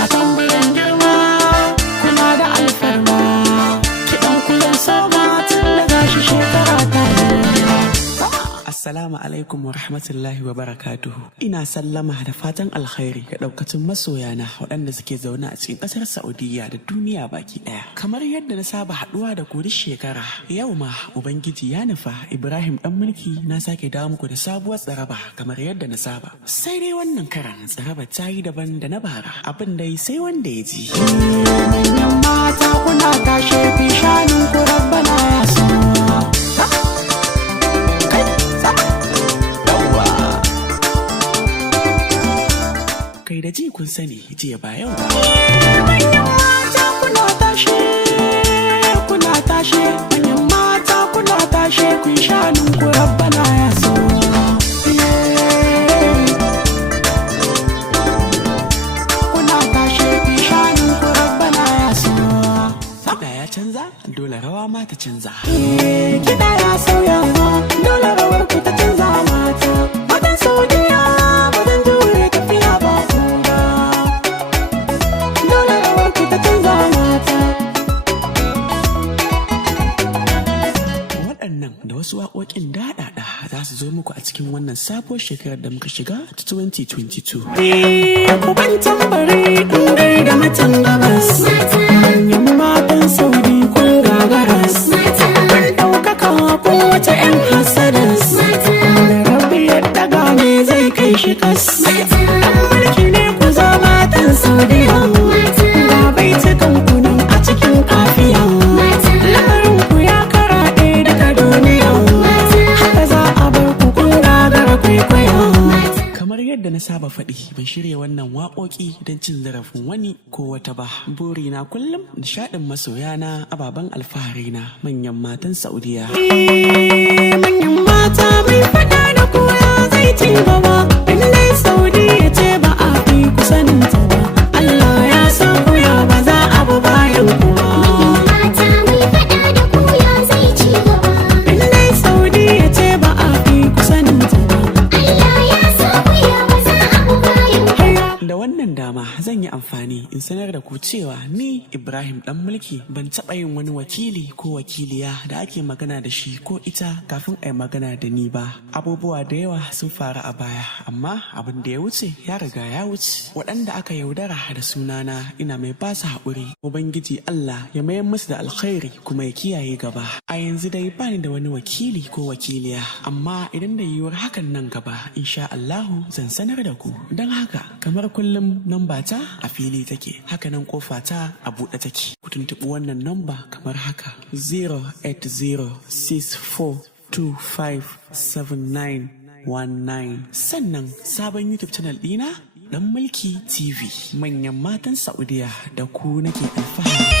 ga tambarin girma kuna da alfarma kiɗan kuyan sama tun da gashi shekara ta Assalamu alaikum wa rahmatullahi wa barakatuhu. Ina sallama da fatan alkhairi ga daukacin masoyana waɗanda suke zaune a cikin ƙasar Saudiya da duniya baki ɗaya. Kamar yadda na saba haɗuwa da ku duk shekara, yau ma Ubangiji ya nufa Ibrahim ɗan mulki na sake dawo muku da sabuwar tsaraba kamar yadda na saba. Sai dai wannan karan tsaraba ta yi daban da na bara, abin dai sai wanda ya ji. Manyan mata kuna tashe fi shanun ku rabbana ya so. Kai da ji kun sani jiya ba yau ba. Manyan mata kuna tashe, kuna tashe. Manyan mata kuna tashe, kun shanun ku rabbana ya so. Kuna tashe, kun shanun ku rabbana ya so. Kiɗa ya canza, dole rawa ma ta canza. Kiɗa ya sauya, dole rawar ku ta canza mata. Matan Saudiya, matan jure tafiya ba. Da wasu waƙoƙin daɗaɗa za su zo muku a cikin wannan sabuwar shekarar da muka shiga ta 2022. Ku ban tambari ɗin dai da matan gabas, manyan matan Saudi kun gagaras, kun ɗaukaka kun wata 'yan hasadas, da rabbi ya ɗaga ne zai kai shi kas. Ɗan mulki ne ku zo matan Saudiya, ga bai cikin kunan a cikin kafiya. Lamarin ku ya karaɗe daga duniya, haka za a bar ku kun gagara kwaikwaya. Kamar yadda na saba faɗi, ban shirya wannan waƙoƙi don cin zarafin wani ko wata ba. Burina kullum nishaɗin masoyana, ababen alfaharina, manyan matan Saudiya. Manyan mata mai faɗa da koya zai ci gaba, in dai Saudiya ce ba a fi kusanin ta ba. Allah ya san kuya ba za a bu bayan kuwa. Zan yi amfani in sanar da ku cewa ni Ibrahim ɗan mulki ban taɓa yin wani wakili ko wakiliya da ake magana da shi ko ita kafin a yi magana da ni ba. Abubuwa da yawa sun faru a baya, amma abin da ya wuce ya riga ya wuce. Waɗanda aka yaudara da sunana ina mai ba su haƙuri. Ubangiji Allah ya mayar musu da alkhairi kuma ya kiyaye gaba. A yanzu dai bani da wani wakili ko wakiliya, amma idan da yiwuwar hakan nan gaba insha Allahu zan sanar da ku. Don haka kamar kullum namba ta a fili take, hakanan kofa ta a buɗe take. Ku tuntuɓi wannan namba kamar haka 08064257919. Sannan sabon YouTube channel ɗina Ɗan Mulki TV, manyan matan Saudiya da ku nake alfahari.